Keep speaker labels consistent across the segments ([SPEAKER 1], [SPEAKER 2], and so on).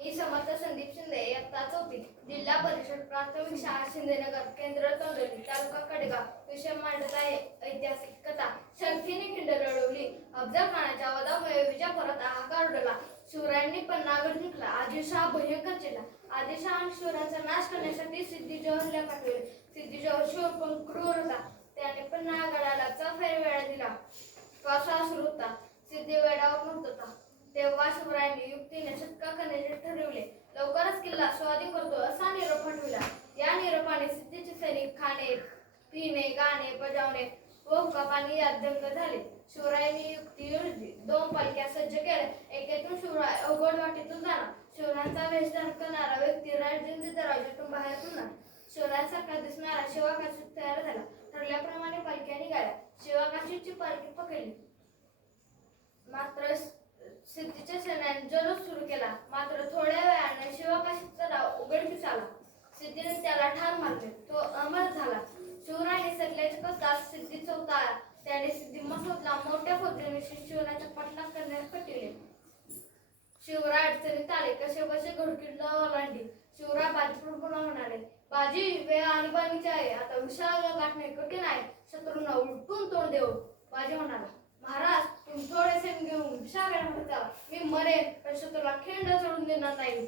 [SPEAKER 1] मी समर्थ संदीप शिंदे इयत्ता चौथी जिल्हा परिषद प्राथमिक शाळा शिंदेनगर केंद्र तोंडली तालुका कडेगाव विषय मांडत आहे ऐतिहासिक कथा शंखीने खिंड रडवली अफजा खानाच्या वधामुळे विजापुरात हाहाकार उडला शिवरायांनी पन्नागड जिंकला आदिलशाह भयंकर जिल्हा आदिलशाह आणि शिवरायांचा नाश करण्यासाठी सिद्धी जवाहरला पाठवले. सिद्धी जवाहर शिव पण क्रूर होता त्याने पन्नागडाला चौफेर वेळा दिला. कसा सुरू होता सिद्धी वेळावर म्हणत होता तेव्हा युक्तीने शतका करण्याचे ठरविले लवकरच किल्ला स्वाधीन करतो असा निरोप पाठविला या निरोपाने सिद्धीचे सैनिक खाणे पिणे गाणे बजावणे व हुकापाने यात दंग झाले. शिवरायांनी युक्ती योजली दोन पालख्या सज्ज केल्या. एकेतून शिवराय अवघड वाटेतून जाणार. शिवरायांचा वेश धारण करणारा व्यक्ती राजजेंद्र दरवाजातून बाहेर पडणार शिवरायांसारखा दिसणारा शिवाकाशी तयार झाला. ठरल्याप्रमाणे पालख्या निघाल्या. शिवाकाशीची पालखी पकडली. मात्र सिद्धीच्या सैन्याने जल्लोष सुरू केला मात्र थोड्या वेळाने शिवाकाशीचा डाव उघडकीस आला सिद्धीने त्याला ठार मारले. तो अमर झाला. शिवरायांनी सल्ल्याच्या कसात सिद्धी चौथा त्याने सिद्धी मसोदला मोठ्या फौजेविषयी शिवरायांचा पाठलाग करण्यास कटिले शिवराय अडचणीत आले. कसे कसे घडकीला ओलांडली. शिवराय बाजीपूर पुन्हा म्हणाले बाजी वेळ आणीबाणीची आहे. आता विशाल गाठणे कठीण आहे शत्रूंना उलटून तोंड देऊ बाजी म्हणाला महाराज तुम्ही थोडेसे घेऊन विशाळगडामध्ये होता मी मरेन पण शत्रूला खिंड सोडून देणार नाही.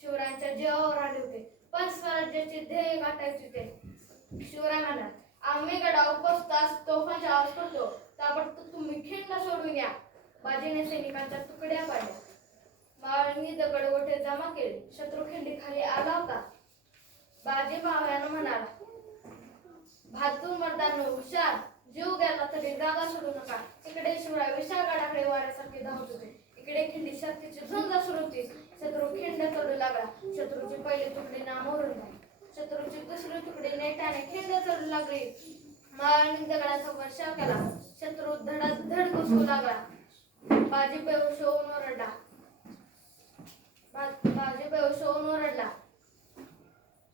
[SPEAKER 1] शिवरायांच्या जीवावर आले होते. पण स्वराज्याचे ध्येय गाठायचे होते. शिवराय म्हणा आम्ही गडा पोचताच तोफांचा आवाज करतो. ताबडतोब तुम्ही खिंड सोडून या. बाजीने सैनिकांच्या तुकड्या पाडल्या. माळणी दगड गोठे जमा केले. शत्रू खिंडी खाली आला होता. बाजी मावळ्यानं म्हणाला भातू मर्दानो हुशार. जीव गेला तरी जागा सोडू नका. इकडे शिवराय विशाळगडाकडे वाऱ्यासारखे धावत होते. इकडे खिंडी शक्तीची झुंज सुरू होती. शत्रू खिंड चढू लागला. शत्रूची पहिली तुकडी नामोरून झाली. शत्रूची दुसरी तुकडी नेटाने खिंड चढू लागली. माळणी दगडाचा वर्षाव केला. शत्रू धडात धड घुसू लागला. बाजी बेहोश होऊन ओरडला. बाजी बेहोश होऊन ओरडला.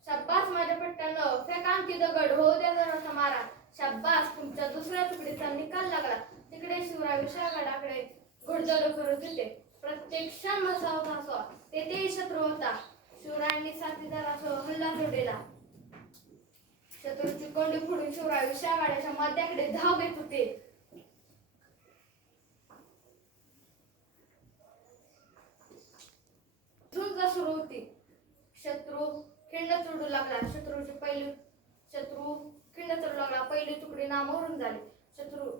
[SPEAKER 1] शब्बास माझ्या पट्ट्यानं फेकान दगड होऊ द्या जरा मारा. शब्बास तुमच्या दुसऱ्या तुकडीचा निकाल लागला. तिकडे शिवराय विशाळगडाकडे घोडदळ करत होते. प्रत्येक क्षण असा होता असो तेथेही शत्रू होता. शिवरायांनी साथीदारासह हल्ला जोडलेला. शत्रूची कोंडी फोडून शिवराय विशाळगडाच्या मध्याकडे धाव घेत होते. झुंज सुरू होती? शत्रू खिंड चढू लागला. शत्रूची पहिली शत्रू खिंड चढू लागला पहिले तुकडे नामावरून झाले. शत्रू